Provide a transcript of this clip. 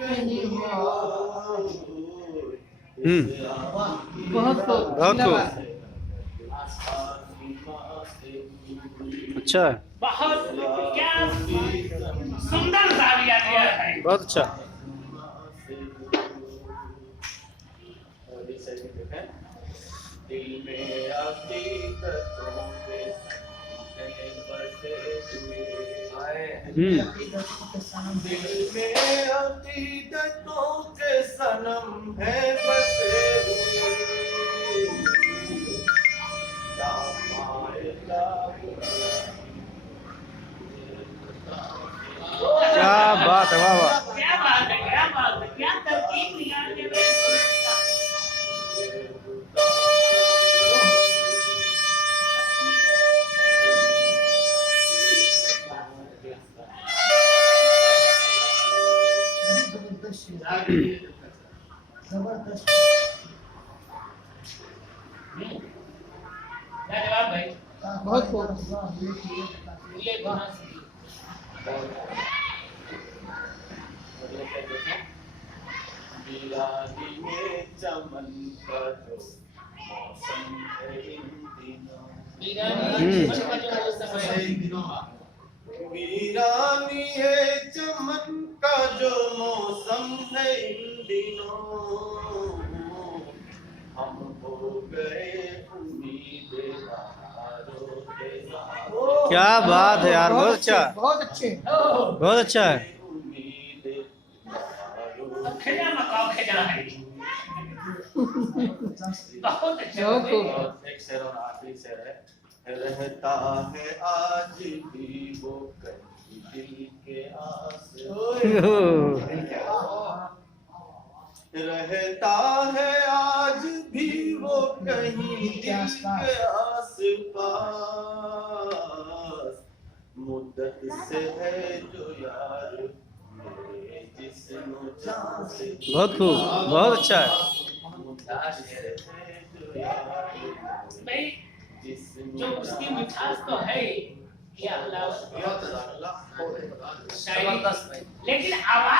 कहीं और। बहुत खूब, बहुत खूब। अच्छा, बहुत क्या सुंदर जाविया दिया है। बहुत अच्छा। दिल में अतीतों के बसे हुए, दिल में अतीतों के सनम है बसे हुए। क्या पाएगा क्या बात है, वाह वाह। क्या बात है, क्या बात है, क्या तरकीब निकाल के जबरदस्त। जवाब भाई बहुत खूब। ये गाना वीरानी में चमन का जो मौसम है इन दिनों, वीरानी है चमन का जो मौसम है इन दिनों, हम हो गए उम्मीदवारों के साथ। क्या बात है यार, बहुत अच्छा, बहुत अच्छे। बहुत अच्छा है। खेला मकाओ खेला है। बहुत अच्छा। एक शेर और आखिरी शेर है। रहता है आज भी वो कहीं दिल के आस, रहता है आज भी वो कहीं दिल के आस पास। मुद्दत से है जो यार मेरे जिस्म जान से। बहुत खूब, बहुत अच्छा है। भाई जो उसकी मिठास तो है ये अल्लाह, लेकिन आवाज